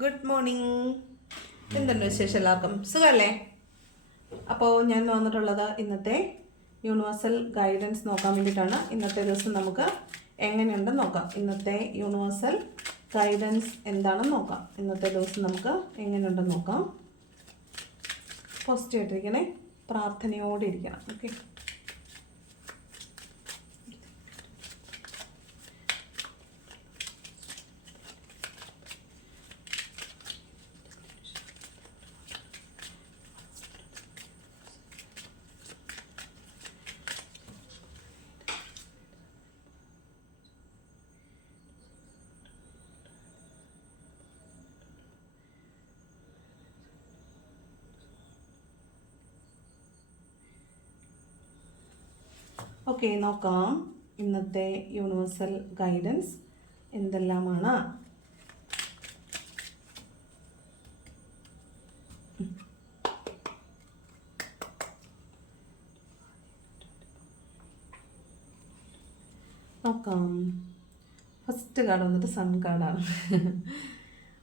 Good morning. എന്തുണ്ട് വിശേഷം? എല്ലാവർക്കും സുഖമല്ലേ? അപ്പോൾ ഞാൻ വന്നിട്ടുള്ളത് ഇന്നത്തെ യൂണിവേഴ്സൽ ഗൈഡൻസ് നോക്കാൻ വേണ്ടിയിട്ടാണ്. ഇന്നത്തെ ദിവസം നമുക്ക് എങ്ങനെയുണ്ടെന്ന് നോക്കാം. ഇന്നത്തെ യൂണിവേഴ്സൽ ഗൈഡൻസ് എന്താണെന്ന് നോക്കാം. ഇന്നത്തെ ദിവസം നമുക്ക് എങ്ങനെയുണ്ടെന്ന് നോക്കാം. പോസിറ്റീവായിട്ടിരിക്കണേ, പ്രാർത്ഥനയോടെ ഇരിക്കണം. ഓക്കെ. ഓക്കെ, നോക്കാം ഇന്നത്തെ യൂണിവേഴ്സൽ ഗൈഡൻസ് എന്തെല്ലാമാണ്. നോക്കാം. ഫസ്റ്റ് കാർഡ് വന്നിട്ട് സൺ കാർഡാണ്.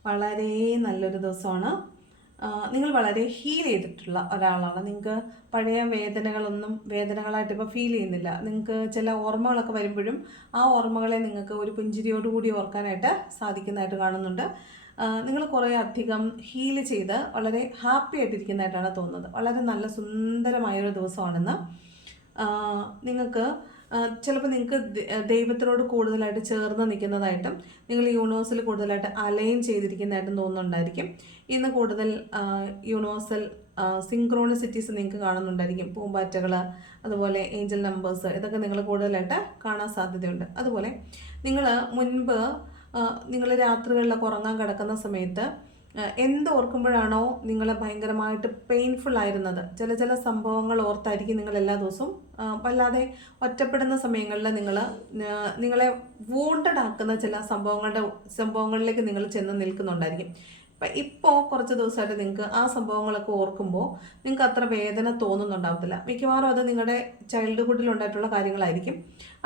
വളരെ നല്ലൊരു ദിവസമാണ്. നിങ്ങൾ വളരെ ഹീൽ ചെയ്തിട്ടുള്ള ഒരാളാണ്. നിങ്ങൾക്ക് പഴയ വേദനകളായിട്ട് ഇപ്പോൾ ഫീൽ ചെയ്യുന്നില്ല. നിങ്ങൾക്ക് ചില ഓർമ്മകളൊക്കെ വരുമ്പോഴും ആ ഓർമ്മകളെ നിങ്ങൾക്ക് ഒരു പുഞ്ചിരിയോടുകൂടി ഓർക്കാനായിട്ട് സാധിക്കുന്നതായിട്ട് കാണുന്നുണ്ട്. നിങ്ങൾ കുറേ അധികം ഹീൽ ചെയ്ത് വളരെ ഹാപ്പി ആയിട്ടിരിക്കുന്നതായിട്ടാണ് തോന്നുന്നത്. വളരെ നല്ല സുന്ദരമായൊരു ദിവസമാണെന്ന്. നിങ്ങൾക്ക് ചിലപ്പോൾ നിങ്ങൾക്ക് ദൈവത്തിനോട് കൂടുതലായിട്ട് ചേർന്ന് നിൽക്കുന്നതായിട്ടും നിങ്ങൾ യൂണിവേഴ്സിൽ കൂടുതലായിട്ട് അലൈൻ ചെയ്തിരിക്കുന്നതായിട്ടും തോന്നുന്നുണ്ടായിരിക്കും. ഇന്ന് കൂടുതൽ യൂണിവേഴ്സൽ സിങ്ക്രോണിസിറ്റീസ് നിങ്ങൾക്ക് കാണുന്നുണ്ടായിരിക്കും. പൂമ്പാറ്റകൾ, അതുപോലെ ഏഞ്ചൽ നമ്പേഴ്സ്, ഇതൊക്കെ നിങ്ങൾ കൂടുതലായിട്ട് കാണാൻ സാധ്യതയുണ്ട്. അതുപോലെ നിങ്ങൾ മുൻപ് നിങ്ങൾ രാത്രികളിലൊക്കെ ഉറങ്ങാൻ കിടക്കുന്ന സമയത്ത് ഓർക്കുമ്പോഴാണോ നിങ്ങൾ ഭയങ്കരമായിട്ട് പെയിൻഫുൾ ആയിരുന്നത്, ചില സംഭവങ്ങൾ ഓർത്തായിരിക്കും നിങ്ങൾ എല്ലാ ദിവസവും വല്ലാതെ ഒറ്റപ്പെടുന്ന സമയങ്ങളിൽ നിങ്ങളെ വൂണ്ടഡ് ആക്കുന്ന ചില സംഭവങ്ങളിലേക്ക് നിങ്ങൾ ചെന്ന് നിൽക്കുന്നുണ്ടായിരിക്കും. ഇപ്പോൾ കുറച്ച് ദിവസമായിട്ട് നിങ്ങൾക്ക് ആ സംഭവങ്ങളൊക്കെ ഓർക്കുമ്പോൾ നിങ്ങൾക്ക് അത്ര വേദന തോന്നുന്നുണ്ടാവത്തില്ല. മിക്കവാറും അത് നിങ്ങളുടെ ചൈൽഡ്ഹുഡിൽ ഉണ്ടായിട്ടുള്ള കാര്യങ്ങളായിരിക്കും.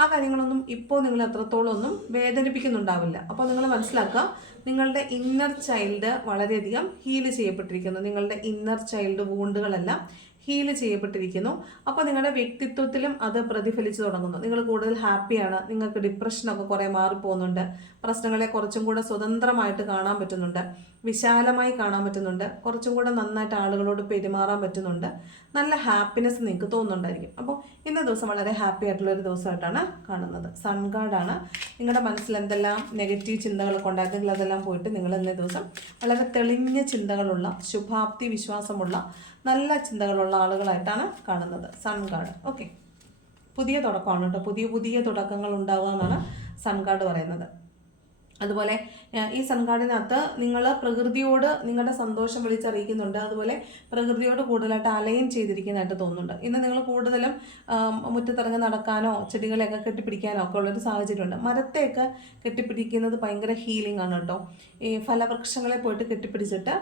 ആ കാര്യങ്ങളൊന്നും ഇപ്പോൾ നിങ്ങൾ അത്രത്തോളം ഒന്നും വേദനിപ്പിക്കുന്നുണ്ടാവില്ല. അപ്പോൾ നിങ്ങൾ മനസ്സിലാക്കുക, നിങ്ങളുടെ ഇന്നർ ചൈൽഡ് വളരെയധികം ഹീൽ ചെയ്യപ്പെട്ടിരിക്കുന്നു. നിങ്ങളുടെ ഇന്നർ ചൈൽഡ് വൂണ്ടുകളെല്ലാം ഹീൽ ചെയ്യപ്പെട്ടിരിക്കുന്നു. അപ്പോൾ നിങ്ങളുടെ വ്യക്തിത്വത്തിലും അത് പ്രതിഫലിച്ചു തുടങ്ങുന്നു. നിങ്ങൾ കൂടുതൽ ഹാപ്പിയാണ്. നിങ്ങൾക്ക് ഡിപ്രഷനൊക്കെ കുറേ മാറിപ്പോകുന്നുണ്ട്. പ്രശ്നങ്ങളെ കുറച്ചും കൂടെ സ്വതന്ത്രമായിട്ട് കാണാൻ പറ്റുന്നുണ്ട്. വിശാലമായി കാണാൻ പറ്റുന്നുണ്ട്. കുറച്ചും കൂടെ നന്നായിട്ട് ആളുകളോട് പെരുമാറാൻ പറ്റുന്നുണ്ട്. നല്ല ഹാപ്പിനെസ് നിങ്ങൾക്ക് തോന്നുന്നുണ്ടായിരിക്കും. അപ്പോൾ ഇന്ന ദിവസം വളരെ ഹാപ്പി ആയിട്ടുള്ളൊരു ദിവസമായിട്ടാണ് കാണുന്നത്. സൺ കാർഡാണ്. നിങ്ങളുടെ മനസ്സിൽ എന്തെല്ലാം നെഗറ്റീവ് ചിന്തകളൊക്കെ ഉണ്ടായിരുന്നെങ്കിൽ അതെല്ലാം പോയിട്ട് നിങ്ങൾ ഇന്നേ ദിവസം വളരെ തെളിഞ്ഞ ചിന്തകളുള്ള, ശുഭാപ്തി വിശ്വാസമുള്ള, നല്ല ചിന്തകളുള്ള ആളുകളായിട്ടാണ് കാണുന്നത്. Sun card. ഓക്കെ, പുതിയ തുടക്കമാണ് കേട്ടോ. പുതിയ തുടക്കങ്ങൾ ഉണ്ടാവുക എന്നാണ് സൺ കാർഡ് പറയുന്നത്. അതുപോലെ ഈ സൺ കാർഡിനകത്ത് നിങ്ങൾ പ്രകൃതിയോട് നിങ്ങളുടെ സന്തോഷം വിളിച്ചറിയിക്കുന്നുണ്ട്. അതുപോലെ പ്രകൃതിയോട് കൂടുതലായിട്ട് അലൈൻ ചെയ്തിരിക്കുന്നതായിട്ട് തോന്നുന്നുണ്ട്. ഇന്ന് നിങ്ങൾ കൂടുതലും മുറ്റത്തിറങ്ങി നടക്കാനോ ചെടികളെയൊക്കെ കെട്ടിപ്പിടിക്കാനോ ഒക്കെ ഉള്ളൊരു സാഹചര്യമുണ്ട്. മരത്തെയൊക്കെ കെട്ടിപ്പിടിക്കുന്നത് ഭയങ്കര ഹീലിംഗ് ആണ് കേട്ടോ. ഈ ഫലവൃക്ഷങ്ങളെ പോയിട്ട് കെട്ടിപ്പിടിച്ചിട്ട്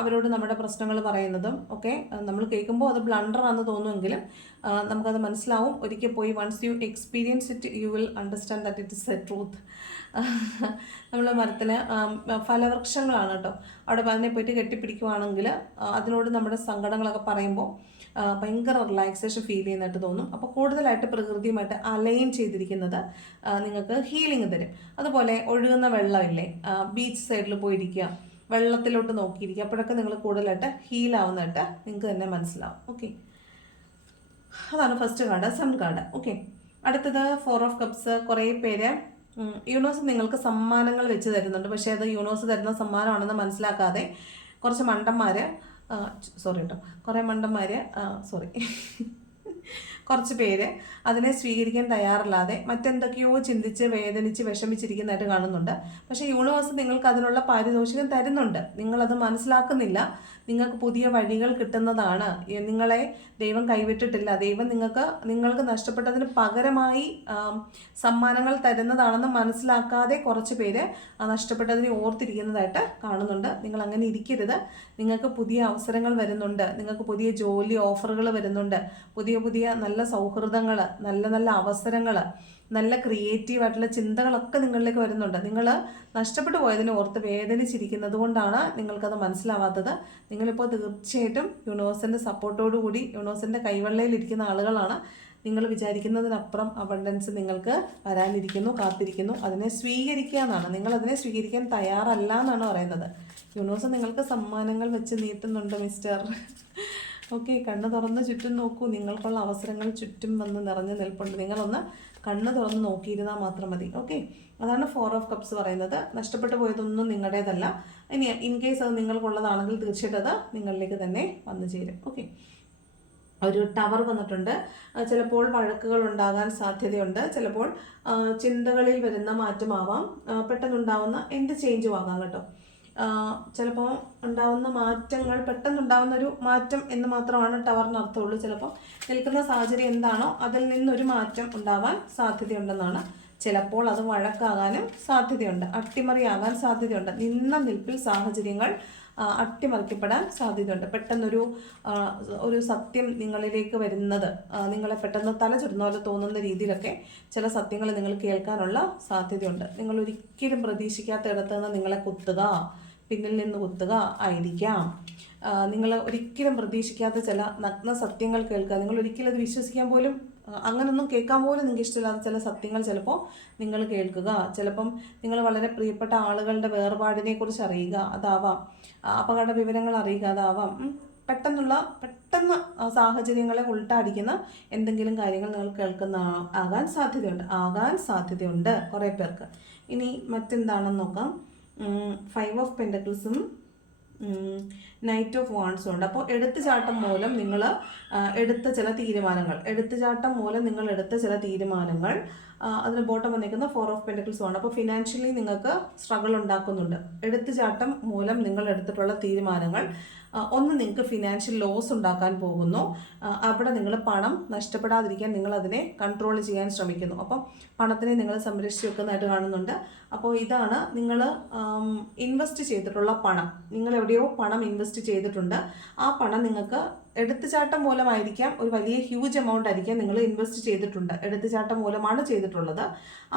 അവരോട് നമ്മുടെ പ്രശ്നങ്ങൾ പറയുന്നതും ഒക്കെ നമ്മൾ കേൾക്കുമ്പോൾ അത് ബ്ലണ്ടറാണെന്ന് തോന്നുമെങ്കിലും നമുക്കത് മനസ്സിലാവും. ഒരിക്കൽ പോയി once you experience it you will understand that it is a truth. നമ്മൾ മരത്തിന് ഫലവൃക്ഷങ്ങളാണ് കേട്ടോ. അവിടെ അതിനെ പോയിട്ട് കെട്ടിപ്പിടിക്കുവാണെങ്കിൽ അതിനോട് നമ്മുടെ സങ്കടങ്ങളൊക്കെ പറയുമ്പോൾ ഭയങ്കര റിലാക്സേഷൻ ഫീൽ ചെയ്യുന്നതായിട്ട് തോന്നും. അപ്പോൾ കൂടുതലായിട്ട് പ്രകൃതിയുമായിട്ട് അലൈൻ ചെയ്തിരിക്കുന്നത് നിങ്ങൾക്ക് ഹീലിംഗ് തരും. അതുപോലെ ഒഴുകുന്ന വെള്ളമില്ലേ, ബീച്ച് സൈഡിൽ പോയിരിക്കുക, വെള്ളത്തിലോട്ട് നോക്കിയിരിക്കുക, അപ്പോഴൊക്കെ നിങ്ങൾ കൂടുതലായിട്ട് ഹീലാവുന്നതായിട്ട് നിങ്ങൾക്ക് തന്നെ മനസ്സിലാവും. ഓക്കെ, അതാണ് first card, sun card. Okay, അടുത്തത് 4 ഓഫ് കപ്സ്. കുറേ പേര് യൂണിവേഴ്സ് നിങ്ങൾക്ക് സമ്മാനങ്ങൾ വെച്ച് തരുന്നുണ്ട്. പക്ഷേ അത് യൂണിവേഴ്സ് തരുന്ന സമ്മാനമാണെന്ന് മനസ്സിലാക്കാതെ കുറച്ച് മണ്ടന്മാർ കുറച്ച് പേര് അതിനെ സ്വീകരിക്കാൻ തയ്യാറല്ലാതെ മറ്റെന്തൊക്കെയോ ചിന്തിച്ച് വേദനിച്ച് വിഷമിച്ചിരിക്കുന്നതായിട്ട് കാണുന്നുണ്ട്. പക്ഷേ യൂണിവേഴ്സ് നിങ്ങൾക്ക് അതിനുള്ള പാരിതോഷികം തരുന്നുണ്ട്. നിങ്ങളത് മനസ്സിലാക്കുന്നില്ല. നിങ്ങൾക്ക് പുതിയ വഴികൾ കിട്ടുന്നതാണ്. നിങ്ങളെ ദൈവം കൈവിട്ടിട്ടില്ല. ദൈവം നിങ്ങൾക്ക് നഷ്ടപ്പെട്ടതിന് പകരമായി സമ്മാനങ്ങൾ തരുന്നതാണെന്ന് മനസ്സിലാക്കാതെ കുറച്ച് പേര് നഷ്ടപ്പെട്ടതിനെ ഓർത്തിരിക്കുന്നതായിട്ട് കാണുന്നുണ്ട്. നിങ്ങൾ അങ്ങനെ ഇരിക്കരുത്. നിങ്ങൾക്ക് പുതിയ അവസരങ്ങൾ വരുന്നുണ്ട്. നിങ്ങൾക്ക് പുതിയ ജോലി ഓഫറുകൾ വരുന്നുണ്ട്. പുതിയ നല്ല സൗഹൃദങ്ങൾ, നല്ല അവസരങ്ങൾ നല്ല ക്രിയേറ്റീവായിട്ടുള്ള ചിന്തകളൊക്കെ നിങ്ങളിലേക്ക് വരുന്നുണ്ട്. നിങ്ങൾ നഷ്ടപ്പെട്ടു പോയതിനെ ഓർത്ത് വേദനിച്ചിരിക്കുന്നത് കൊണ്ടാണ് നിങ്ങൾക്കത് മനസ്സിലാവാത്തത്. നിങ്ങളിപ്പോൾ തീർച്ചയായിട്ടും യൂണിവേഴ്സിൻ്റെ സപ്പോർട്ടോടു കൂടി യൂണിവേഴ്സിൻ്റെ കൈവെള്ളയിലിരിക്കുന്ന ആളുകളാണ്. നിങ്ങൾ വിചാരിക്കുന്നതിനപ്പുറം അബണ്ടൻസ് നിങ്ങൾക്ക് വരാനിരിക്കുന്നു, കാത്തിരിക്കുന്നു. അതിനെ സ്വീകരിക്കുക എന്നാണ്. നിങ്ങളതിനെ സ്വീകരിക്കാൻ തയ്യാറല്ല എന്നാണ് പറയുന്നത്. യൂണിവേഴ്സ് നിങ്ങൾക്ക് സമ്മാനങ്ങൾ വെച്ച് നീട്ടുന്നുണ്ട് മിസ്റ്റർ. ഓക്കെ, കണ്ണ് തുറന്ന് ചുറ്റും നോക്കൂ. നിങ്ങൾക്കുള്ള അവസരങ്ങൾ ചുറ്റും വന്ന് നിറഞ്ഞു നിൽപ്പുണ്ട്. നിങ്ങളൊന്ന് കണ്ണ് തുറന്ന് നോക്കിയിരുന്നാൽ മാത്രം മതി. ഓക്കെ, അതാണ് 4 ഓഫ് കപ്സ് പറയുന്നത്. നഷ്ടപ്പെട്ടു പോയതൊന്നും നിങ്ങളുടേതല്ല. ഇനി ഇൻ കേസ് അത് നിങ്ങൾക്കുള്ളതാണെങ്കിൽ തീർച്ചയായിട്ടും അത് നിങ്ങളിലേക്ക് തന്നെ വന്നു ചേരും. ഓക്കെ, ഒരു ടവർ വന്നിട്ടുണ്ട്. ചിലപ്പോൾ വഴക്കുകൾ ഉണ്ടാകാൻ സാധ്യതയുണ്ട്. ചിലപ്പോൾ ചിന്തകളിൽ വരുന്ന മാറ്റമാവാം. പെട്ടെന്നുണ്ടാവുന്ന എന്ത് ചേഞ്ചും ആകാം കേട്ടോ. ചിലപ്പോൾ ഉണ്ടാവുന്ന മാറ്റങ്ങൾ പെട്ടെന്നുണ്ടാവുന്ന ഒരു മാറ്റം എന്ന് മാത്രമാണ് ടവറിന് അർത്ഥമുള്ളൂ. ചിലപ്പോൾ നിൽക്കുന്ന സാഹചര്യം എന്താണോ അതിൽ നിന്നൊരു മാറ്റം ഉണ്ടാവാൻ സാധ്യതയുണ്ടെന്നാണ്. ചിലപ്പോൾ അത് വഴക്കാകാനും സാധ്യതയുണ്ട്, അട്ടിമറിയാകാൻ സാധ്യതയുണ്ട്. നിന്ന നിൽപ്പിൽ സാഹചര്യങ്ങൾ അട്ടിമറിക്കപ്പെടാൻ സാധ്യതയുണ്ട്. പെട്ടെന്നൊരു ഒരു സത്യം നിങ്ങളിലേക്ക് വരുന്നത് നിങ്ങളെ പെട്ടെന്ന് തല ചുരുന്ന പോലെ തോന്നുന്ന രീതിയിലൊക്കെ ചില സത്യങ്ങൾ നിങ്ങൾ കേൾക്കാനുള്ള സാധ്യതയുണ്ട്. നിങ്ങൾ ഒരിക്കലും പ്രതീക്ഷിക്കാത്ത ഇടത്ത് നിന്ന് നിങ്ങളെ കുത്തുക, പിന്നിൽ നിന്ന് കുത്തുക ആയിരിക്കാം. നിങ്ങൾ ഒരിക്കലും പ്രതീക്ഷിക്കാത്ത ചില നഗ്ന സത്യങ്ങൾ കേൾക്കുക. നിങ്ങൾ ഒരിക്കലും അത് വിശ്വസിക്കാൻ പോലും, അങ്ങനൊന്നും കേൾക്കാൻ പോലും നിങ്ങൾക്ക് ഇഷ്ടമില്ലാത്ത ചില സത്യങ്ങൾ ചിലപ്പോൾ നിങ്ങൾ കേൾക്കുക. ചിലപ്പം നിങ്ങൾ വളരെ പ്രിയപ്പെട്ട ആളുകളുടെ വേർപാടിനെ കുറിച്ച് അറിയുക, അതാവാം. അപകട വിവരങ്ങൾ അറിയുക, അതാവാം. പെട്ടെന്ന് സാഹചര്യങ്ങളെ ഉൾട്ടടിക്കുന്ന എന്തെങ്കിലും കാര്യങ്ങൾ നിങ്ങൾ കേൾക്കുന്ന ആകാൻ സാധ്യതയുണ്ട് കുറേ പേർക്ക്. ഇനി മറ്റെന്താണെന്ന് നോക്കാം. 5 ഓഫ് പെൻറ്റക്കിൾസും നൈറ്റ് ഓഫ് വാൺസും ഉണ്ട്. അപ്പോൾ എടുത്തുചാട്ടം മൂലം നിങ്ങൾ എടുത്ത ചില തീരുമാനങ്ങൾ അതിന് ബോട്ടം വന്നിരിക്കുന്ന 4 ഓഫ് പെൻറ്റക്കിൾസും ആണ്. അപ്പോൾ ഫിനാൻഷ്യലി നിങ്ങൾക്ക് സ്ട്രഗിൾ ഉണ്ടാക്കുന്നുണ്ട്. എടുത്തുചാട്ടം മൂലം നിങ്ങൾ എടുത്തിട്ടുള്ള തീരുമാനങ്ങൾ ഒന്ന് നിങ്ങൾക്ക് ഫിനാൻഷ്യൽ ലോസ് ഉണ്ടാക്കാൻ പോകുന്നു. അവിടെ നിങ്ങൾ പണം നഷ്ടപ്പെടാതിരിക്കാൻ നിങ്ങൾ അതിനെ കൺട്രോൾ ചെയ്യാൻ ശ്രമിക്കുന്നു. അപ്പം പണത്തിനെ നിങ്ങൾ സംരക്ഷിച്ച് വെക്കുന്നതായിട്ട് കാണുന്നുണ്ട്. അപ്പോൾ ഇതാണ് നിങ്ങൾ ഇൻവെസ്റ്റ് ചെയ്തിട്ടുള്ള പണം. നിങ്ങൾ എവിടെയോ പണം ഇൻവെസ്റ്റ് ചെയ്തിട്ടുണ്ട്. ആ പണം നിങ്ങൾക്ക് എടുത്തുചാട്ടം മൂലമായിരിക്കാം, ഒരു വലിയ ഹ്യൂജ് എമൗണ്ട് ആയിരിക്കാം നിങ്ങൾ ഇൻവെസ്റ്റ് ചെയ്തിട്ടുണ്ട്. എടുത്തുചാട്ടം മൂലമാണ് ചെയ്തിട്ടുള്ളത്.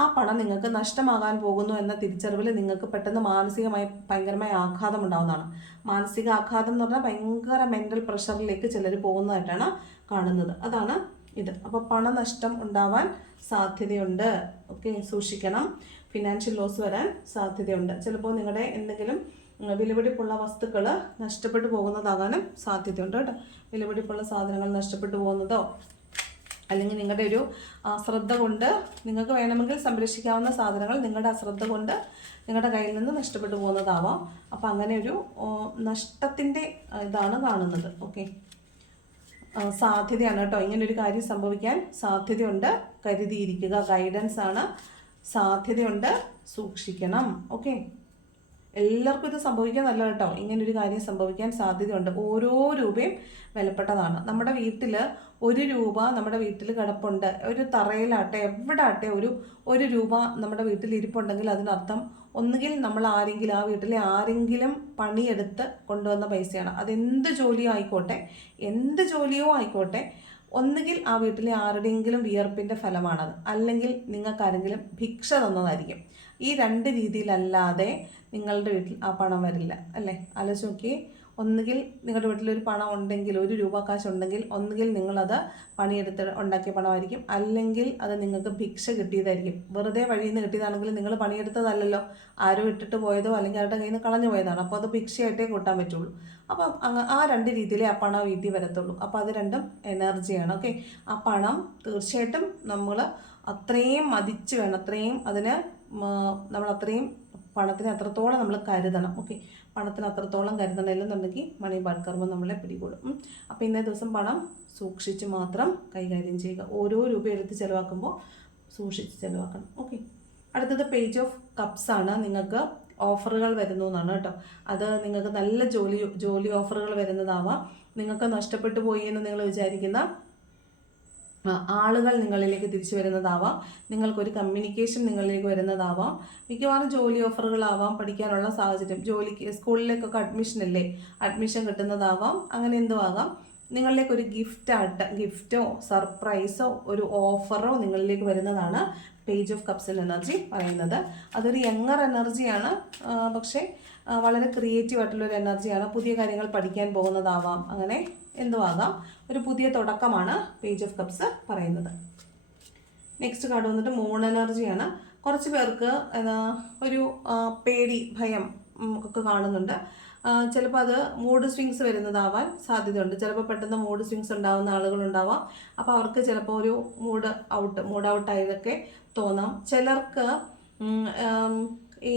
ആ പണം നിങ്ങൾക്ക് നഷ്ടമാകാൻ പോകുന്നു എന്ന തിരിച്ചറിവിൽ നിങ്ങൾക്ക് പെട്ടെന്ന് മാനസികമായി ഭയങ്കരമായ ആഘാതം ഉണ്ടാകുന്നതാണ്. മാനസിക ആഘാതം എന്ന് പറഞ്ഞാൽ ഭയങ്കര മെൻ്റൽ പ്രഷറിലേക്ക് ചിലർ പോകുന്നതായിട്ടാണ് കാണുന്നത്. അതാണ് ഇത്. അപ്പോൾ പണനഷ്ടം ഉണ്ടാവാൻ സാധ്യതയുണ്ട്. ഓക്കെ, സൂക്ഷിക്കണം. ഫിനാൻഷ്യൽ ലോസ് വരാൻ സാധ്യതയുണ്ട്. ചിലപ്പോൾ നിങ്ങളുടെ എന്തെങ്കിലും വിലപിടിപ്പുള്ള വസ്തുക്കൾ നഷ്ടപ്പെട്ടു പോകുന്നതാകാനും സാധ്യതയുണ്ട് കേട്ടോ. വിലപിടിപ്പുള്ള സാധനങ്ങൾ നഷ്ടപ്പെട്ടു പോകുന്നതോ അല്ലെങ്കിൽ നിങ്ങളുടെ ഒരു അശ്രദ്ധ കൊണ്ട് നിങ്ങൾക്ക് വേണമെങ്കിൽ സംരക്ഷിക്കാവുന്ന സാധനങ്ങൾ നിങ്ങളുടെ അശ്രദ്ധ കൊണ്ട് നിങ്ങളുടെ കയ്യിൽ നിന്ന് നഷ്ടപ്പെട്ടു പോകുന്നതാവാം. അപ്പം അങ്ങനെ ഒരു നഷ്ടത്തിൻ്റെ ഇതാണ് കാണുന്നത്. ഓക്കെ, സാധ്യതയാണ് കേട്ടോ. ഇങ്ങനൊരു കാര്യം സംഭവിക്കാൻ സാധ്യതയുണ്ട്, കരുതിയിരിക്കുക. ഗൈഡൻസ് ആണ്. സാധ്യതയുണ്ട്, സൂക്ഷിക്കണം. ഓക്കെ, എല്ലാവർക്കും ഇത് സംഭവിക്കാനല്ല കേട്ടോ. ഇങ്ങനൊരു കാര്യം സംഭവിക്കാൻ സാധ്യതയുണ്ട്. ഓരോ രൂപയും വിലപ്പെട്ടതാണ്. നമ്മുടെ വീട്ടിൽ 1 രൂപ നമ്മുടെ വീട്ടിൽ കിടപ്പുണ്ട്. ഒരു തറയിലാട്ടെ എവിടെ ആട്ടെ ഒരു രൂപ നമ്മുടെ വീട്ടിൽ ഇരിപ്പുണ്ടെങ്കിൽ അതിനർത്ഥം ഒന്നുകിൽ നമ്മൾ ആ വീട്ടിലെ ആരെങ്കിലും പണിയെടുത്ത് കൊണ്ടുവന്ന പൈസയാണ്. അതെന്ത് ജോലിയോ ആയിക്കോട്ടെ, ഒന്നുകിൽ ആ വീട്ടിലെ ആരുടെയെങ്കിലും വിയർപ്പിൻ്റെ ഫലമാണത്, അല്ലെങ്കിൽ നിങ്ങൾക്ക് ആരെങ്കിലും ഭിക്ഷ തന്നതായിരിക്കും. ഈ 2 രീതിയിലല്ലാതെ നിങ്ങളുടെ വീട്ടിൽ ആ പണം വരില്ല, അല്ലേ? ആലോചിച്ച് നോക്കി. ഒന്നുകിൽ നിങ്ങളുടെ വീട്ടിലൊരു പണം ഉണ്ടെങ്കിൽ, 1 രൂപ കാശ് ഉണ്ടെങ്കിൽ, ഒന്നുകിൽ നിങ്ങളത് പണിയെടുത്ത് ഉണ്ടാക്കിയ പണമായിരിക്കും, അല്ലെങ്കിൽ അത് നിങ്ങൾക്ക് ഭിക്ഷ കിട്ടിയതായിരിക്കും. വെറുതെ വഴിയിൽ നിന്ന് കിട്ടിയതാണെങ്കിൽ നിങ്ങൾ പണിയെടുത്തതല്ലല്ലോ, ആരോ ഇട്ടിട്ട് പോയതോ അല്ലെങ്കിൽ അവരുടെ കയ്യിൽ നിന്ന് കളഞ്ഞു പോയതാണ്. അപ്പോൾ അത് ഭിക്ഷയായിട്ടേ കൂട്ടാൻ പറ്റുള്ളൂ. അപ്പം ആ 2 രീതിയിലേ ആ പണം വീട്ടിൽ വരത്തുള്ളൂ. അപ്പോൾ അത് രണ്ടും എനർജിയാണ്. ഓക്കെ, ആ പണം തീർച്ചയായിട്ടും നമ്മൾ അത്രയും മതിച്ച് വേണം, അത്രയും അതിന് നമ്മൾ അത്രയും പണത്തിന് അത്രത്തോളം നമ്മൾ കരുതണം. ഓക്കെ, പണത്തിന് അത്രത്തോളം കരുതണം. ഇല്ലെന്നുണ്ടെങ്കിൽ മണി ബാഡ് കർമ്മം നമ്മളെ പിടികൂടും. അപ്പോൾ ഇന്നേ ദിവസം പണം സൂക്ഷിച്ച് മാത്രം കൈകാര്യം ചെയ്യുക. ഓരോ രൂപ എടുത്ത് ചിലവാക്കുമ്പോൾ സൂക്ഷിച്ച് ചിലവാക്കണം. ഓക്കെ, അടുത്തത് പേജ് ഓഫ് കപ്സ് ആണ്. നിങ്ങൾക്ക് ഓഫറുകൾ വരുന്നു എന്നാണ് കേട്ടോ. അത് നിങ്ങൾക്ക് നല്ല ജോലി ഓഫറുകൾ വരുന്നതാവാം. നിങ്ങൾക്ക് നഷ്ടപ്പെട്ടു പോയി എന്ന് നിങ്ങൾ വിചാരിക്കുന്ന ആളുകൾ നിങ്ങളിലേക്ക് തിരിച്ചു വരുന്നതാവാം. നിങ്ങൾക്കൊരു കമ്മ്യൂണിക്കേഷൻ നിങ്ങളിലേക്ക് വരുന്നതാവാം. മിക്കവാറും ജോലി ഓഫറുകളാവാം, പഠിക്കാനുള്ള സാഹചര്യം, സ്കൂളിലേക്കൊക്കെ അഡ്മിഷൻ കിട്ടുന്നതാവാം. അങ്ങനെ എന്തോ ആകാം. നിങ്ങളിലേക്ക് ഒരു ഗിഫ്റ്റോ സർപ്രൈസോ ഒരു ഓഫറോ നിങ്ങളിലേക്ക് വരുന്നതാണ്. പേജ് ഓഫ് കപ്സിൽ എനർജി പറയുന്നത്. അതൊരു യങ്ങർ എനർജിയാണ്, പക്ഷേ വളരെ ക്രിയേറ്റീവ് ആയിട്ടുള്ളൊരു എനർജിയാണ്. പുതിയ കാര്യങ്ങൾ പഠിക്കാൻ പോകുന്നതാവാം, അങ്ങനെ എന്തും ആകാം. ഒരു പുതിയ തുടക്കമാണ് പേജ് ഓഫ് കപ്സ് പറയുന്നത്. നെക്സ്റ്റ് കാർഡ് വന്നിട്ട് മൂൺ എനർജിയാണ്. കുറച്ച് പേർക്ക് ഒരു പേടി, ഭയം ഒക്കെ കാണുന്നുണ്ട്. ചിലപ്പോൾ അത് മൂഡ് സ്വിങ്സ് വരുന്നതാവാൻ സാധ്യതയുണ്ട്. ചിലപ്പോൾ പെട്ടെന്ന് മൂഡ് സ്വിങ്സ് ഉണ്ടാകുന്ന ആളുകളുണ്ടാവാം. അപ്പോൾ അവർക്ക് ചിലപ്പോൾ ഒരു മൂഡ് ഔട്ടായതൊക്കെ തോന്നാം. ചിലർക്ക് ഈ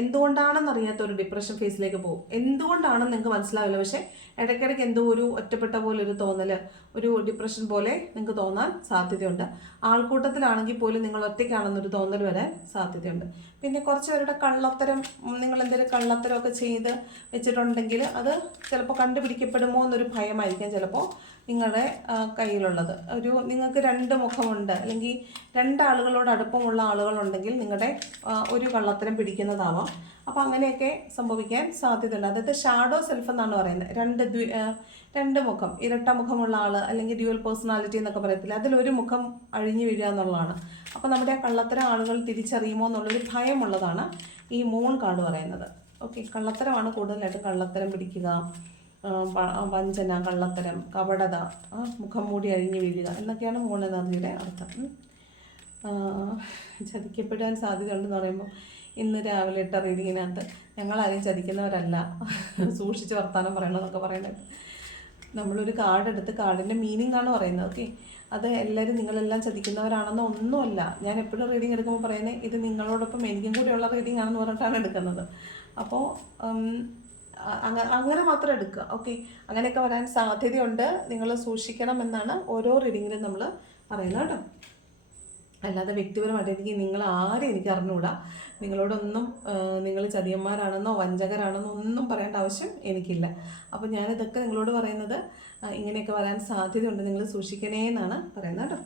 എന്തുകൊണ്ടാണെന്നറിയാത്ത ഒരു ഡിപ്രഷൻ ഫേസിലേക്ക് പോകും. എന്തുകൊണ്ടാണെന്ന് നിങ്ങൾക്ക് മനസ്സിലാവില്ല, പക്ഷേ ഇടയ്ക്കിടയ്ക്ക് എന്തോ ഒരു ഒറ്റപ്പെട്ട പോലെ ഒരു തോന്നൽ, ഒരു ഡിപ്രഷൻ പോലെ നിങ്ങൾക്ക് തോന്നാൻ സാധ്യതയുണ്ട്. ആൾക്കൂട്ടത്തിലാണെങ്കിൽ പോലും നിങ്ങൾ ഒറ്റയ്ക്കാണെന്നൊരു തോന്നൽ വരാൻ സാധ്യതയുണ്ട്. പിന്നെ കുറച്ച് പേരുടെ കള്ളത്തരം, നിങ്ങൾ എന്തെങ്കിലും കള്ളത്തരമൊക്കെ ചെയ്ത് വെച്ചിട്ടുണ്ടെങ്കിൽ അത് ചിലപ്പോൾ കണ്ടുപിടിക്കപ്പെടുമോ എന്നൊരു ഭയമായിരിക്കും ചിലപ്പോൾ നിങ്ങളുടെ കയ്യിലുള്ളത്. നിങ്ങൾക്ക് രണ്ട് മുഖമുണ്ട്, അല്ലെങ്കിൽ രണ്ടാളുകളോട് അടുപ്പമുള്ള ആളുകളുണ്ടെങ്കിൽ നിങ്ങളുടെ ഒരു കള്ളത്തരം പിടിക്കുന്നതാവാം. അപ്പോൾ അങ്ങനെയൊക്കെ സംഭവിക്കാൻ സാധ്യതയുണ്ട്. അതായത് ഷാഡോ സെൽഫ് എന്നാണ് പറയുന്നത്. രണ്ട് മുഖം, ഇരട്ട മുഖമുള്ള ആൾ, അല്ലെങ്കിൽ ഡ്യുവൽ പേഴ്സണാലിറ്റി എന്നൊക്കെ പറയത്തില്ല, അതിലൊരു മുഖം അഴിഞ്ഞു വീഴുക എന്നുള്ളതാണ്. അപ്പോൾ നമ്മുടെ ആ കള്ളത്തരം ആളുകൾ തിരിച്ചറിയുമോ എന്നുള്ളൊരു ഭയമുള്ളതാണ് ഈ മൂൺ കാർഡ് പറയുന്നത്. ഓക്കെ, കള്ളത്തരമാണ് കൂടുതലായിട്ട്. കള്ളത്തരം പിടിക്കുക, വഞ്ചന, കള്ളത്തരം, കപടത, മുഖം മൂടി അഴിഞ്ഞു വീഴുക എന്നൊക്കെയാണ് മൂൺ എനർജിയുടെ അർത്ഥം. ചതിക്കപ്പെടാൻ സാധ്യതയുണ്ടെന്ന് പറയുമ്പോൾ ഇന്ന് രാവിലെ ഇട്ട റീഡിങ്ങിനകത്ത് ഞങ്ങളാരെയും ചതിക്കുന്നവരല്ല, സൂക്ഷിച്ച് വർത്താനം പറയണമെന്നൊക്കെ പറയുന്നത്. നമ്മളൊരു കാർഡ് എടുത്ത് കാർഡിൻ്റെ മീനിങ് ആണ് പറയുന്നത്. ഓക്കെ, അത് എല്ലാവരും നിങ്ങളെല്ലാം ചതിക്കുന്നവരാണെന്നോ ഒന്നുമല്ല. ഞാൻ എപ്പോഴും റീഡിങ് എടുക്കുമ്പോൾ പറയുന്നത് ഇത് നിങ്ങളോടൊപ്പം എനിക്കും കൂടെയുള്ള റീഡിങ് ആണെന്ന് പറഞ്ഞിട്ടാണ് എടുക്കുന്നത്. അപ്പോൾ അങ്ങനെ മാത്രം എടുക്കുക. ഓക്കെ, അങ്ങനെയൊക്കെ വരാൻ സാധ്യതയുണ്ട്, നിങ്ങൾ സൂക്ഷിക്കണം എന്നാണ് ഓരോ റീഡിങ്ങിലും നമ്മൾ പറയുന്നത് കേട്ടോ. അല്ലാതെ വ്യക്തിപരമായിട്ട് നിങ്ങൾ ആരും എനിക്ക് അറിഞ്ഞുകൂടാ. നിങ്ങളോടൊന്നും നിങ്ങൾ ചതിയന്മാരാണെന്നോ വഞ്ചകരാണെന്നോ ഒന്നും പറയേണ്ട ആവശ്യം എനിക്കില്ല. അപ്പോൾ ഞാനിതൊക്കെ നിങ്ങളോട് പറയുന്നത് ഇങ്ങനെയൊക്കെ വരാൻ സാധ്യതയുണ്ട്, നിങ്ങൾ സൂക്ഷിക്കണേ എന്നാണ് പറയുന്നത് കേട്ടോ.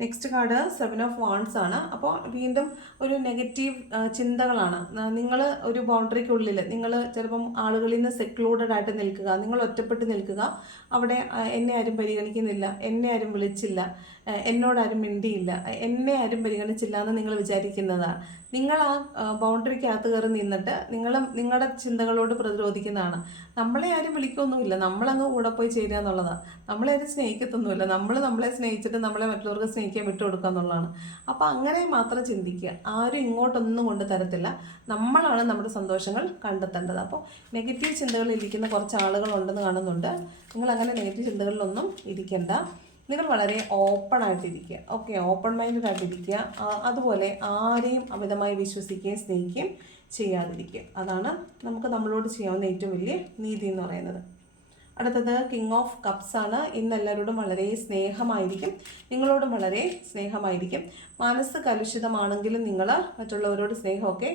നെക്സ്റ്റ് കാർഡ് 7 ഓഫ് വാണ്ട്സ് ആണ്. അപ്പോൾ വീണ്ടും ഒരു നെഗറ്റീവ് ചിന്തകളാണ്. നിങ്ങൾ ഒരു ബൗണ്ടറിക്കുള്ളിൽ നിങ്ങൾ ചിലപ്പം ആളുകളിൽ നിന്ന് സെക്ലൂഡഡ് ആയിട്ട് നിൽക്കുക, നിങ്ങൾ ഒറ്റപ്പെട്ട് നിൽക്കുക. അവിടെ എന്നെ ആരും പരിഗണിക്കുന്നില്ല, എന്നെ ആരും വിളിച്ചില്ല, എന്നോടാരും മിണ്ടിയില്ല, എന്നെ ആരും പരിഗണിച്ചില്ല എന്ന് നിങ്ങൾ വിചാരിക്കുന്നതാണ്. നിങ്ങൾ ആ ബൗണ്ടറിക്കകത്ത് കയറി നിന്നിട്ട് നിങ്ങളുടെ ചിന്തകളോട് പ്രതിരോധിക്കുന്നതാണ്. നമ്മളെ ആരും വിളിക്കൊന്നുമില്ല, നമ്മളങ്ങ് കൂടെ പോയി ചേരുക എന്നുള്ളതാണ്. നമ്മളെ ആരും സ്നേഹിക്കത്തൊന്നുമില്ല, നമ്മളെ സ്നേഹിച്ചിട്ട് നമ്മളെ മറ്റുള്ളവർക്ക് സ്നേഹിക്കാൻ വിട്ടുകൊടുക്കുക എന്നുള്ളതാണ്. അപ്പോൾ അങ്ങനെ മാത്രം ചിന്തിക്കുക. ആരും ഇങ്ങോട്ടൊന്നും കൊണ്ട് തരത്തില്ല, നമ്മളാണ് നമ്മുടെ സന്തോഷങ്ങൾ കണ്ടെത്തേണ്ടത്. അപ്പോൾ നെഗറ്റീവ് ചിന്തകളിൽ ഇരിക്കുന്ന കുറച്ച് ആളുകളുണ്ടെന്ന് കാണുന്നുണ്ട്. നിങ്ങൾ അങ്ങനെ നെഗറ്റീവ് ചിന്തകളിലൊന്നും ഇരിക്കേണ്ട. നിങ്ങൾ വളരെ ഓപ്പൺ ആയിട്ടിരിക്കുക. ഓക്കെ, ഓപ്പൺ മൈൻഡഡ് ആയിട്ടിരിക്കുക. അതുപോലെ ആരെയും അമിതമായി വിശ്വസിക്കുകയും സ്നേഹിക്കുകയും ചെയ്യാതിരിക്കുക. അതാണ് നമുക്ക് നമ്മളോട് ചെയ്യാവുന്ന ഏറ്റവും വലിയ നീതി എന്ന് പറയുന്നത്. അടുത്തത് കിങ് ഓഫ് കപ്സ് ആണ്. ഇന്ന് എല്ലാവരോടും വളരെ സ്നേഹമായിരിക്കും, നിങ്ങളോടും വളരെ സ്നേഹമായിരിക്കും. മനസ്സ് കലുഷിതമാണെങ്കിലും നിങ്ങൾ മറ്റുള്ളവരോട് സ്നേഹമൊക്കെ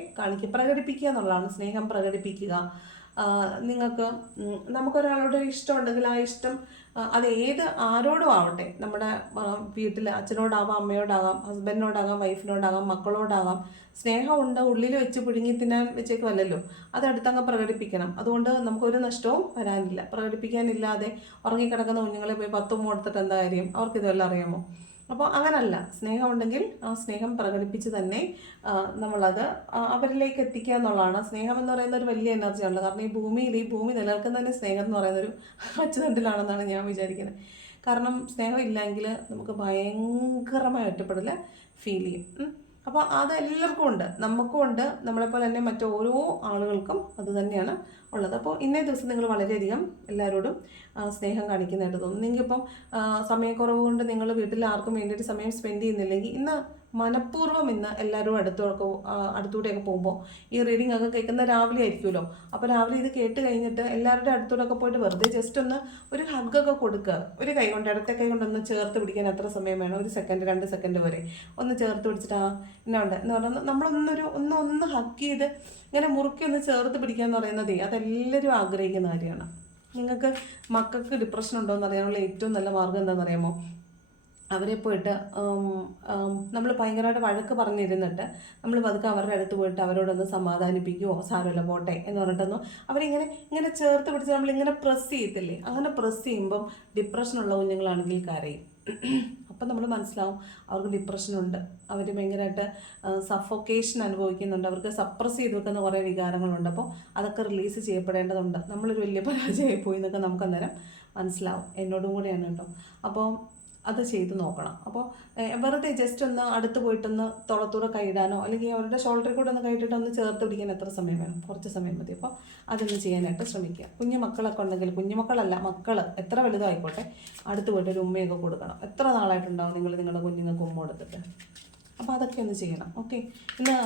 പ്രകടിപ്പിക്കുക എന്നുള്ളതാണ്. സ്നേഹം പ്രകടിപ്പിക്കുക. നമുക്കൊരാളോട് ഇഷ്ടമുണ്ടെങ്കിൽ ആ ഇഷ്ടം അത് ആരോടും ആവട്ടെ, നമ്മുടെ വീട്ടിൽ അച്ഛനോടാവാം, അമ്മയോടാകാം, ഹസ്ബൻഡിനോടാകാം, വൈഫിനോടാകാം, മക്കളോടാകാം. സ്നേഹമുണ്ട്, ഉള്ളിൽ വെച്ച് പുഴുങ്ങി തിന്നാൻ വെച്ചേക്കുമല്ലോ, അത് അടുത്തങ്ങ് പ്രകടിപ്പിക്കണം. അതുകൊണ്ട് നമുക്കൊരു നഷ്ടവും വരാനില്ല. പ്രകടിപ്പിക്കാനില്ലാതെ ഉറങ്ങിക്കിടക്കുന്ന കുഞ്ഞുങ്ങളെ പോയി 10 ഉമ്മ കൊടുത്തിട്ട് എന്താ കാര്യം? അവർക്കിതെല്ലാം അറിയാമോ? അപ്പോൾ അങ്ങനല്ല, സ്നേഹമുണ്ടെങ്കിൽ ആ സ്നേഹം പ്രകടിപ്പിച്ച് തന്നെ നമ്മളത് അവരിലേക്ക് എത്തിക്കുക എന്നുള്ളതാണ്. സ്നേഹം എന്ന് പറയുന്ന ഒരു വലിയ എനർജിയാണല്ലോ. കാരണം ഈ ഭൂമി നിലനിൽക്കുന്ന തന്നെ സ്നേഹം എന്ന് പറയുന്നൊരു അച്ചുതണ്ടിലാണെന്നാണ് ഞാൻ വിചാരിക്കുന്നത്. കാരണം സ്നേഹം ഇല്ലെങ്കിൽ നമുക്ക് ഭയങ്കരമായ ഒറ്റപ്പെടൽ ഫീൽ ചെയ്യും. അപ്പോൾ അതെല്ലാവർക്കും ഉണ്ട്, നമുക്കും ഉണ്ട്, നമ്മളെപ്പോലെ തന്നെ മറ്റോരോ ആളുകൾക്കും അത് തന്നെയാണ് ഉള്ളത്. അപ്പോൾ ഇന്നേ ദിവസം നിങ്ങൾ വളരെയധികം എല്ലാവരോടും സ്നേഹം കാണിക്കുന്നതായിട്ട് തോന്നും. നിങ്ങൾക്കിപ്പം സമയക്കുറവ് കൊണ്ട് നിങ്ങൾ വീട്ടിൽ ആർക്കും വേണ്ടിയിട്ട് സമയം സ്പെൻഡ് ചെയ്യുന്നില്ലെങ്കിൽ ഇന്ന് മനഃപൂർവ്വം ഇന്ന് എല്ലാവരും അടുത്തൂടെയൊക്കെ പോകുമ്പോൾ ഈ റീഡിംഗ് ഒക്കെ കേൾക്കുന്ന രാവിലെ ആയിരിക്കുമല്ലോ. അപ്പോൾ രാവിലെ ഇത് കേട്ട് കഴിഞ്ഞിട്ട് എല്ലാവരുടെ അടുത്തൂടെയൊക്കെ പോയിട്ട് വെറുതെ ജസ്റ്റ് ഒരു ഹഗ്ഗൊക്കെ കൊടുക്കുക. ഒരു കൈ കൊണ്ട്, ഇടത്തെ കൈ കൊണ്ടൊന്ന് ചേർത്ത് പിടിക്കാൻ എത്ര സമയം വേണം? 1 സെക്കൻഡ് 2 സെക്കൻഡ് വരെ ഒന്ന് ചേർത്ത് പിടിച്ചിട്ട് ഇന്നുണ്ട് എന്ന് പറഞ്ഞാൽ നമ്മളൊന്ന് ഹഗ് ചെയ്ത് ഇങ്ങനെ മുറുക്കി ഒന്ന് ചേർത്ത് പിടിക്കുക എന്ന് പറയുന്നതേ അതെല്ലാവരും ആഗ്രഹിക്കുന്ന കാര്യമാണ്. നിങ്ങൾക്ക് മക്കൾക്ക് ഡിപ്രഷൻ ഉണ്ടോ എന്ന് അറിയാനുള്ള ഏറ്റവും നല്ല മാർഗ്ഗം എന്താണെന്ന് അറിയാമോ? അവരെ പോയിട്ട് നമ്മൾ ഭയങ്കരമായിട്ട് വഴക്ക് പറഞ്ഞിരുന്നിട്ട് നമ്മൾ പതുക്കെ അവരുടെ അടുത്ത് പോയിട്ട് അവരോടൊന്ന് സമാധാനിപ്പിക്കുമോ, സാരമില്ല പോട്ടെ എന്ന് പറഞ്ഞിട്ടൊന്ന് അവരിങ്ങനെ ചേർത്ത് പിടിച്ച് നമ്മളിങ്ങനെ പ്രസ് ചെയ്യത്തില്ലേ, അങ്ങനെ പ്രസ് ചെയ്യുമ്പം ഡിപ്രഷനുള്ള കുഞ്ഞുങ്ങളാണെങ്കിൽ കരയും. അപ്പം നമ്മൾ മനസ്സിലാവും അവർക്ക് ഡിപ്രഷനുണ്ട്, അവർ ഭയങ്കരമായിട്ട് സഫോക്കേഷൻ അനുഭവിക്കുന്നുണ്ട്, അവർക്ക് സപ്രസ് ചെയ്ത് വെക്കുന്ന കുറേ വികാരങ്ങളുണ്ട്. അപ്പോൾ അതൊക്കെ റിലീസ് ചെയ്യപ്പെടേണ്ടതുണ്ട്. നമ്മളൊരു വലിയ പരാജയമായി പോയി എന്നൊക്കെ നമുക്ക് അന്നേരം മനസ്സിലാവും. എന്നോടും കൂടെയാണ് കേട്ടോ. അപ്പോൾ അത് ചെയ്ത് നോക്കണം. അപ്പോൾ വെറുതെ ജസ്റ്റ് ഒന്ന് അടുത്ത് പോയിട്ടൊന്ന് തുളത്തൂടെ കൈയിടാനോ അല്ലെങ്കിൽ അവരുടെ ഷോൾഡറിൽ കൂടെ ഒന്ന് കൈയിട്ടിട്ട് ഒന്ന് ചേർത്ത് പിടിക്കാൻ എത്ര സമയം വേണം? കുറച്ച് സമയം മതി. അപ്പോൾ അതൊന്ന് ചെയ്യാനായിട്ട് ശ്രമിക്കുക. കുഞ്ഞു മക്കളൊക്കെ ഉണ്ടെങ്കിൽ, കുഞ്ഞുമക്കളല്ല മക്കൾ എത്ര വലുതായിക്കോട്ടെ, അടുത്ത് പോയിട്ട് ഒരു ഉമ്മയൊക്കെ കൊടുക്കണം. എത്ര നാളായിട്ടുണ്ടാവും നിങ്ങൾ നിങ്ങളുടെ കുഞ്ഞുങ്ങൾക്ക് ഉമ്മ കൊടുത്തിട്ട്? അപ്പോൾ അതൊക്കെ ഒന്ന് ചെയ്യണം. ഓക്കെ, ഇന്ന്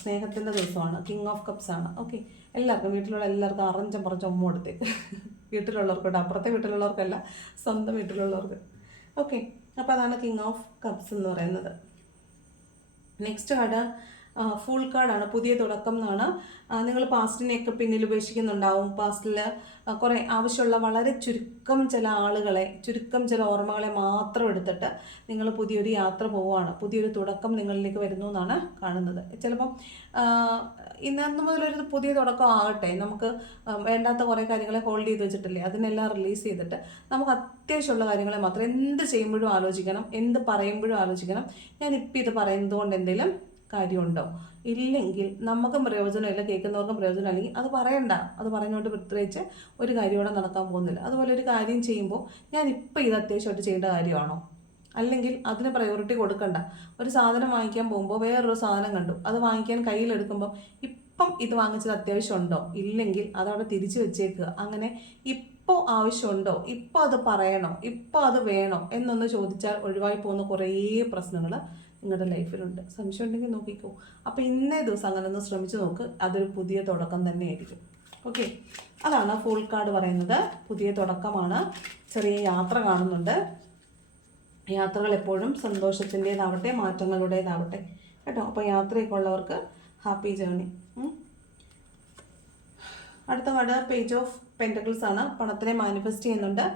സ്നേഹത്തിൻ്റെ ദിവസമാണ്, കിങ് ഓഫ് കപ്സ് ആണ്. ഓക്കെ, എല്ലാവർക്കും വീട്ടിലുള്ള എല്ലാവർക്കും അറഞ്ചം പറഞ്ചം ഉമ്മ കൊടുത്തേക്ക്. വീട്ടിലുള്ളവർക്കോട്ടെ, അപ്പുറത്തെ വീട്ടിലുള്ളവർക്കല്ല, സ്വന്തം വീട്ടിലുള്ളവർക്ക്. ഓക്കെ, അപ്പോൾ അതാണ് കിങ് ഓഫ് കപ്സ് എന്ന് പറയുന്നത്. നെക്സ്റ്റ് കാർഡ് ഫുൾ കാർഡാണ്. പുതിയ തുടക്കം എന്നാണ്. നിങ്ങൾ പാസ്റ്റിനെയൊക്കെ പിന്നിൽ ഉപേക്ഷിക്കുന്നുണ്ടാവും. പാസ്റ്റിൽ കുറേ ആവശ്യമുള്ള വളരെ ചുരുക്കം ചില ആളുകളെ, ചുരുക്കം ചില ഓർമ്മകളെ മാത്രം എടുത്തിട്ട് നിങ്ങൾ പുതിയൊരു യാത്ര പോവുകയാണ്. പുതിയൊരു തുടക്കം നിങ്ങളിലേക്ക് വരുന്നു എന്നാണ് കാണുന്നത്. ചിലപ്പം ഇന്നു മുതലൊരു പുതിയ തുടക്കം ആകട്ടെ. നമുക്ക് വേണ്ടാത്ത കുറേ കാര്യങ്ങളെ ഹോൾഡ് ചെയ്ത് വെച്ചിട്ടില്ലേ, അതിനെല്ലാം റിലീസ് ചെയ്തിട്ട് നമുക്ക് അത്യാവശ്യമുള്ള കാര്യങ്ങളെ മാത്രം എന്ത് ചെയ്യുമ്പോഴും ആലോചിക്കണം, എന്ത് പറയുമ്പോഴും ആലോചിക്കണം. ഞാനിപ്പോൾ ഇത് പറയുന്നത് കൊണ്ട് എന്തെങ്കിലും കാര്യമുണ്ടോ? ഇല്ലെങ്കിൽ നമുക്കും പ്രയോജനമില്ല, കേൾക്കുന്നവർക്കും പ്രയോജനം, അല്ലെങ്കിൽ അത് പറയണ്ട. അത് പറഞ്ഞുകൊണ്ട് പ്രത്യേകിച്ച് ഒരു കാര്യം ഇവിടെ നടക്കാൻ പോകുന്നില്ല. അതുപോലെ ഒരു കാര്യം ചെയ്യുമ്പോൾ ഞാനിപ്പോൾ ഇത് അത്യാവശ്യമായിട്ട് ചെയ്യേണ്ട കാര്യമാണോ? അല്ലെങ്കിൽ അതിന് പ്രയോറിറ്റി കൊടുക്കണ്ട. ഒരു സാധനം വാങ്ങിക്കാൻ പോകുമ്പോൾ വേറൊരു സാധനം കണ്ടു, അത് വാങ്ങിക്കാൻ കയ്യിലെടുക്കുമ്പോൾ ഇപ്പം ഇത് വാങ്ങിച്ചത് അത്യാവശ്യമുണ്ടോ? ഇല്ലെങ്കിൽ അതവിടെ തിരിച്ചു വെച്ചേക്കുക. അങ്ങനെ ഇപ്പോൾ ആവശ്യമുണ്ടോ, ഇപ്പോൾ അത് പറയണോ, ഇപ്പോൾ അത് വേണോ എന്നൊന്ന് ചോദിച്ചാൽ ഒഴിവായി പോകുന്ന കുറേ പ്രശ്നങ്ങൾ നിങ്ങളുടെ ലൈഫിലുണ്ട്. സംശയം ഉണ്ടെങ്കിൽ നോക്കിക്കോ. അപ്പോൾ ഇന്നേ ദിവസം അങ്ങനെ ഒന്ന് ശ്രമിച്ചു നോക്ക്. അതൊരു പുതിയ തുടക്കം തന്നെയായിരിക്കും. ഓക്കെ, അതാണ് ഫുൾ കാർഡ് പറയുന്നത്. പുതിയ തുടക്കമാണ്. ചെറിയ യാത്ര കാണുന്നുണ്ട്. യാത്രകൾ എപ്പോഴും സന്തോഷത്തിൻ്റേതാവട്ടെ, മാറ്റങ്ങളുടേതാവട്ടെ കേട്ടോ. അപ്പോൾ യാത്രയൊക്കെ ഉള്ളവർക്ക് ഹാപ്പി ജേർണി. അടുത്ത കാർഡ് പേജ് ഓഫ് പെൻറ്റക്കിൾസ് ആണ്. പണത്തിനെ മാനിഫെസ്റ്റ് ചെയ്യുന്നുണ്ട്.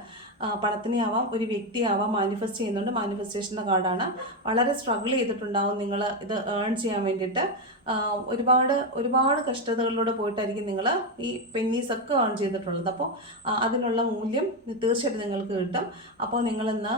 പണത്തിനെ ആവാം, ഒരു വ്യക്തിയാവാം മാനിഫെസ്റ്റ് ചെയ്യുന്നുണ്ട്. മാനിഫെസ്റ്റേഷൻ്റെ കാർഡാണ്. വളരെ സ്ട്രഗിൾ ചെയ്തിട്ടുണ്ടാവും നിങ്ങൾ ഇത് ഏൺ ചെയ്യാൻ വേണ്ടിയിട്ട്. ഒരുപാട് കഷ്ടതകളിലൂടെ പോയിട്ടായിരിക്കും നിങ്ങൾ ഈ പെന്നീസൊക്കെ ഏൺ ചെയ്തിട്ടുള്ളത്. അപ്പോൾ അതിനുള്ള മൂല്യം തീർച്ചയായിട്ടും നിങ്ങൾക്ക് കിട്ടും. അപ്പോൾ നിങ്ങളിന്ന്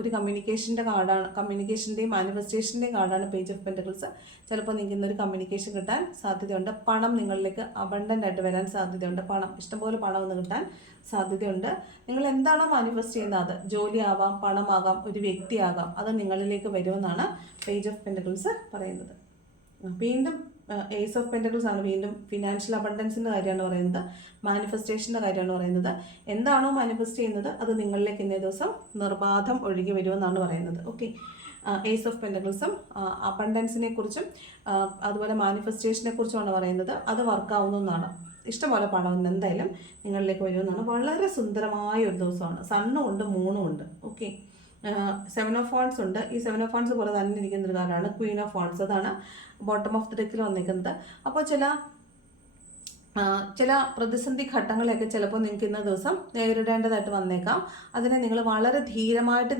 ഒരു കമ്മ്യൂണിക്കേഷൻ്റെ കാർഡാണ്, കമ്മ്യൂണിക്കേഷൻ്റെയും മാനിഫെസ്റ്റേഷൻ്റെയും കാർഡാണ് പേജ് ഓഫ് പെൻറ്റക്കിൾസ്. ചിലപ്പോൾ നിങ്ങൾക്ക് ഇന്നൊരു കമ്മ്യൂണിക്കേഷൻ കിട്ടാൻ സാധ്യതയുണ്ട്. പണം നിങ്ങളിലേക്ക് അബണ്ടൻ്റ് ആയിട്ട് വരാൻ സാധ്യതയുണ്ട്. ഇഷ്ടംപോലെ പണം ഒന്ന് കിട്ടാൻ സാധ്യതയുണ്ട്. നിങ്ങൾ എന്താണോ മാനിഫെസ്റ്റ് ചെയ്യുന്നത്, അത് ജോലിയാവാം, പണമാകാം, ഒരു വ്യക്തിയാകാം, അത് നിങ്ങളിലേക്ക് വരുമെന്നാണ് പേജ് ഓഫ് പെൻറ്റക്കിൾസ് പറയുന്നത്. വീണ്ടും ഏസ് ഓഫ് പെൻറ്റക്കിൾസ് ആണ്. വീണ്ടും ഫിനാൻഷ്യൽ അബണ്ടൻസിൻ്റെ കാര്യമാണ് പറയുന്നത്, മാനിഫെസ്റ്റേഷൻ്റെ കാര്യമാണ് പറയുന്നത്. എന്താണോ മാനിഫെസ്റ്റ് ചെയ്യുന്നത് അത് നിങ്ങളിലേക്ക് ഇന്നേ ദിവസം നിർബാധം ഒഴുകി വരുമെന്നാണ് പറയുന്നത്. ഓക്കെ, ഏസ് ഓഫ് പെൻറ്റക്കിൾസും അബണ്ടൻസിനെ കുറിച്ചും അതുപോലെ മാനിഫെസ്റ്റേഷനെ കുറിച്ചുമാണ് പറയുന്നത്. അത് വർക്കാവുന്നതാണ്. ഇഷ്ടംപോലെ പണം എന്തായാലും നിങ്ങളിലേക്ക് വരുമെന്നാണ്. വളരെ സുന്ദരമായ ഒരു ദിവസമാണ്. സണ്ണും ഉണ്ട്, മൂണും ഉണ്ട്. ഓക്കെ, 7 ഓഫ് വാൺസ് ഉണ്ട്. ഈ 7 ഓഫ് വാൺസ് പോലെ തന്നെ ഇരിക്കുന്നൊരു കാർഡാണ് ക്വീൻ ഓഫ് വാൺസ്. അതാണ് ബോട്ടം ഓഫ് ദി ഡെക്കിൽ വന്നിരിക്കുന്നത്. അപ്പോൾ ചില പ്രതിസന്ധി ഘട്ടങ്ങളെയൊക്കെ ചിലപ്പോൾ നിങ്ങൾക്ക് ഇന്ന ദിവസം നേരിടേണ്ടതായിട്ട് വന്നേക്കാം. അതിനെ നിങ്ങൾ വളരെ ധീരമായിട്ട്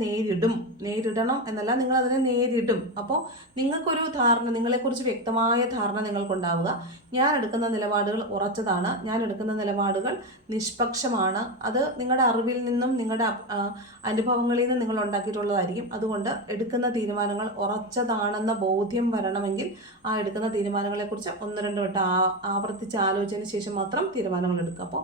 നേരിടണം എന്നല്ല, നിങ്ങൾ അതിനെ നേരിടും. അപ്പോൾ നിങ്ങൾക്കൊരു ധാരണ, നിങ്ങളെക്കുറിച്ച് വ്യക്തമായ ധാരണ നിങ്ങൾക്കുണ്ടാവുക. ഞാൻ എടുക്കുന്ന നിലപാടുകൾ ഉറച്ചതാണ്, ഞാൻ എടുക്കുന്ന നിലപാടുകൾ നിഷ്പക്ഷമാണ്, അത് നിങ്ങളുടെ അറിവിൽ നിന്നും നിങ്ങളുടെ അനുഭവങ്ങളിൽ നിന്നും നിങ്ങൾ ഉണ്ടാക്കിയിട്ടുള്ളതായിരിക്കും. അതുകൊണ്ട് എടുക്കുന്ന തീരുമാനങ്ങൾ ഉറച്ചതാണെന്ന ബോധ്യം വരണമെങ്കിൽ ആ എടുക്കുന്ന തീരുമാനങ്ങളെക്കുറിച്ച് 1-2 വട്ടം ആവർത്തിച്ച് ആലോചിച്ചതിന് ശേഷം മാത്രം തീരുമാനങ്ങൾ എടുക്കുക. അപ്പോൾ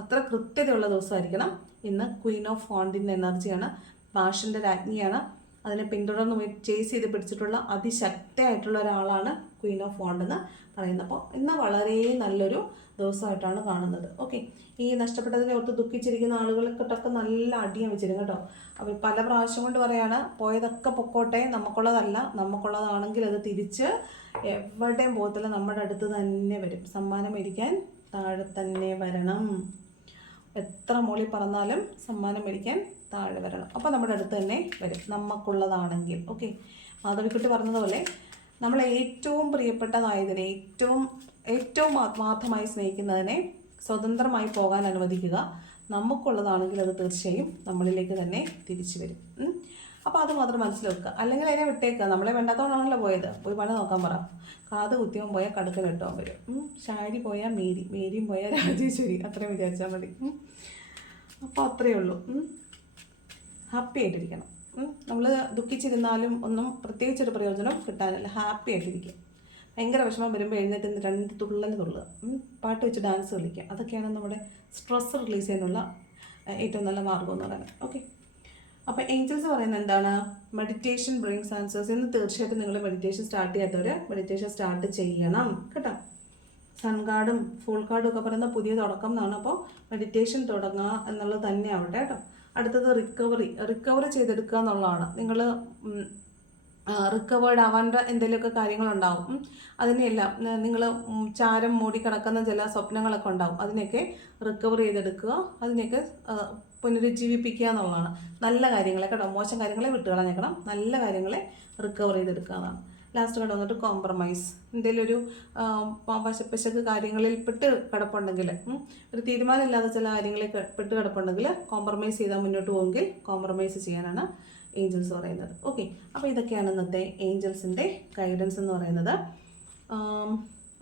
അത്ര കൃത്യതയുള്ള ദിവസമായിരിക്കണം ഇന്ന്. ക്വീൻ ഓഫ് വാണ്ടിൻ്റെ എനർജിയാണ്, പാഷൻ്റെ രാജ്ഞിയാണ്. അതിനെ പിന്തുടർന്ന് ചേസ് ചെയ്ത് പിടിച്ചിട്ടുള്ള അതിശക്തയായിട്ടുള്ള ഒരാളാണ് ക്വീൻ ഓഫ് വാണ്ട് എന്ന് പറയുന്നത്. അപ്പോൾ ഇന്ന് വളരെ നല്ലൊരു ദിവസമായിട്ടാണ് കാണുന്നത്. ഓക്കെ, ഈ നഷ്ടപ്പെട്ടതിനെ ഓർത്ത് ദുഃഖിച്ചിരിക്കുന്ന ആളുകൾക്കൊക്കെ നല്ല അടിയം വെച്ചിരുന്നു കേട്ടോ. അവർ പല പ്രാവശ്യം കൊണ്ട് പറയാണ്, പോയതൊക്കെ പൊക്കോട്ടെ, നമുക്കുള്ളതല്ല, നമുക്കുള്ളതാണെങ്കിൽ അത് തിരിച്ച് എവിടെയും പോകത്തില്ല, നമ്മുടെ അടുത്ത് തന്നെ വരും. സമ്മാനം മേടിക്കാൻ താഴെ തന്നെ വരണം. എത്ര മോളി പറഞ്ഞാലും സമ്മാനം മേടിക്കാൻ താഴെ വരണം. അപ്പോൾ നമ്മുടെ അടുത്ത് തന്നെ വരും, നമുക്കുള്ളതാണെങ്കിൽ. ഓക്കെ, മാധവിക്കുട്ടി പറഞ്ഞതുപോലെ നമ്മൾ ഏറ്റവും പ്രിയപ്പെട്ടതായതിനെ, ഏറ്റവും ആത്മാർത്ഥമായി സ്നേഹിക്കുന്നതിനെ സ്വതന്ത്രമായി പോകാൻ അനുവദിക്കുക. നമുക്കുള്ളതാണെങ്കിൽ അത് തീർച്ചയായും നമ്മളിലേക്ക് തന്നെ തിരിച്ചു വരും. അപ്പോൾ അത് മാത്രം മനസ്സിൽ വെക്കുക. അല്ലെങ്കിൽ അതിനെ വിട്ടേക്കുക. നമ്മളെ വേണ്ടാത്തതുകൊണ്ടാണല്ലോ പോയത്. പോയി പണി നോക്കാൻ പറ. കാത് കുത്തിയവൻ പോയാൽ കടുക്കൻ ഇട്ടവൻ വരും. ശാരി പോയാൽ മേരിയും പോയാൽ രാജേശ്വരി, അത്രയും വിചാരിച്ചാൽ മതി. അപ്പോൾ അത്രയേ ഉള്ളൂ. ഹാപ്പി ആയിട്ടിരിക്കണം. നമ്മൾ ദുഃഖിച്ചിരുന്നാലും ഒന്നും പ്രത്യേകിച്ചൊരു പ്രയോജനം കിട്ടാനില്ല. ഹാപ്പി ആയിട്ടിരിക്കുക. ഭയങ്കര വിഷമം വരുമ്പോൾ എഴുന്നേറ്റ് നിന്ന് 2 തുള്ളൽ തുള്ളുക, പാട്ട് വെച്ച് ഡാൻസ് കളിക്കുക. അതൊക്കെയാണ് നമ്മുടെ സ്ട്രെസ് റിലീസ് ചെയ്യാനുള്ള ഏറ്റവും നല്ല മാർഗ്ഗം എന്ന് പറയുന്നത്. ഓക്കെ, അപ്പോൾ ഏഞ്ചൽസ് പറയുന്നത് എന്താണ്? Meditation brings answers. ഇന്ന് തീർച്ചയായിട്ടും നിങ്ങൾ മെഡിറ്റേഷൻ സ്റ്റാർട്ട് ചെയ്യാത്തവർ മെഡിറ്റേഷൻ സ്റ്റാർട്ട് ചെയ്യണം കേട്ടോ. സൺ കാർഡും ഫുൾ കാർഡും ഒക്കെ പറയുന്ന പുതിയ തുടക്കം എന്നാണ്. അപ്പോൾ മെഡിറ്റേഷൻ തുടങ്ങുക എന്നുള്ളത് തന്നെ ആവട്ടെ കേട്ടോ. അടുത്തത് റിക്കവറി ചെയ്തെടുക്കുക എന്നുള്ളതാണ്. നിങ്ങൾ റിക്കവേർഡ് ആവാൻ്റെ എന്തെങ്കിലുമൊക്കെ കാര്യങ്ങളുണ്ടാവും. അതിനെയെല്ലാം നിങ്ങൾ ചാരം മൂടി കിടക്കുന്ന ചില സ്വപ്നങ്ങളൊക്കെ ഉണ്ടാവും. അതിനെയൊക്കെ റിക്കവർ ചെയ്തെടുക്കുക, അതിനെയൊക്കെ പുനരുജ്ജീവിപ്പിക്കുക എന്നുള്ളതാണ്. നല്ല കാര്യങ്ങളെ കേട്ടോ, മോശം കാര്യങ്ങളെ വിട്ടുകളഞ്ഞേക്കണം, നല്ല കാര്യങ്ങളെ റിക്കവർ ചെയ്തെടുക്കുക എന്നാണ്. ലാസ്റ്റ് കണ്ട് വന്നിട്ട് കോംപ്രമൈസ്. എന്തെങ്കിലും ഒരു വശപ്പശക്ക് കാര്യങ്ങളിൽ പെട്ട് കിടപ്പുണ്ടെങ്കിൽ, ഒരു തീരുമാനമില്ലാതെ ചില കാര്യങ്ങളിൽ പെട്ട് കിടപ്പുണ്ടെങ്കിൽ കോംപ്രമൈസ് ചെയ്താൽ മുന്നോട്ട് പോകുമെങ്കിൽ കോംപ്രമൈസ് ചെയ്യാനാണ് ഏഞ്ചൽസ് പറയുന്നത്. ഓക്കെ, അപ്പോൾ ഇതൊക്കെയാണ് ഇന്നത്തെ ഏഞ്ചൽസിൻ്റെ ഗൈഡൻസ് എന്ന് പറയുന്നത്.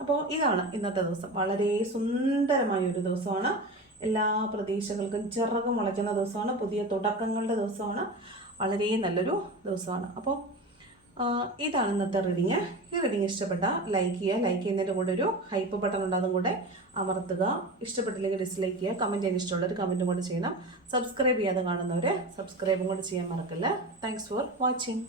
അപ്പോൾ ഇതാണ് ഇന്നത്തെ ദിവസം. വളരെ സുന്ദരമായൊരു ദിവസമാണ്. എല്ലാ പ്രതീക്ഷകൾക്കും ചിറക് മുളയ്ക്കുന്ന ദിവസമാണ്. പുതിയ തുടക്കങ്ങളുടെ ദിവസമാണ്. വളരെ നല്ലൊരു ദിവസമാണ്. അപ്പോൾ ഇതാണ് ഇന്നത്തെ റീഡിങ്. ഈ റീഡിങ് ഇഷ്ടപ്പെട്ട ലൈക്ക് ചെയ്യുക. ലൈക്ക് ചെയ്യുന്നതിൻ്റെ കൂടെ ഒരു ഹൈപ്പ് ബട്ടൺ ഉണ്ട്, അതും കൂടെ അമർത്തുക. ഇഷ്ടപ്പെട്ടില്ലെങ്കിൽ ഡിസ്ലൈക്ക് ചെയ്യുക. കമൻറ്റ് ചെയ്യാൻ ഇഷ്ടമുള്ളവർ കമൻറ്റും കൂടെ ചെയ്യണം. സബ്സ്ക്രൈബ് ചെയ്യാതെ കാണുന്നവർ സബ്സ്ക്രൈബും കൂടെ ചെയ്യാൻ മറക്കല്ല. Thanks for watching.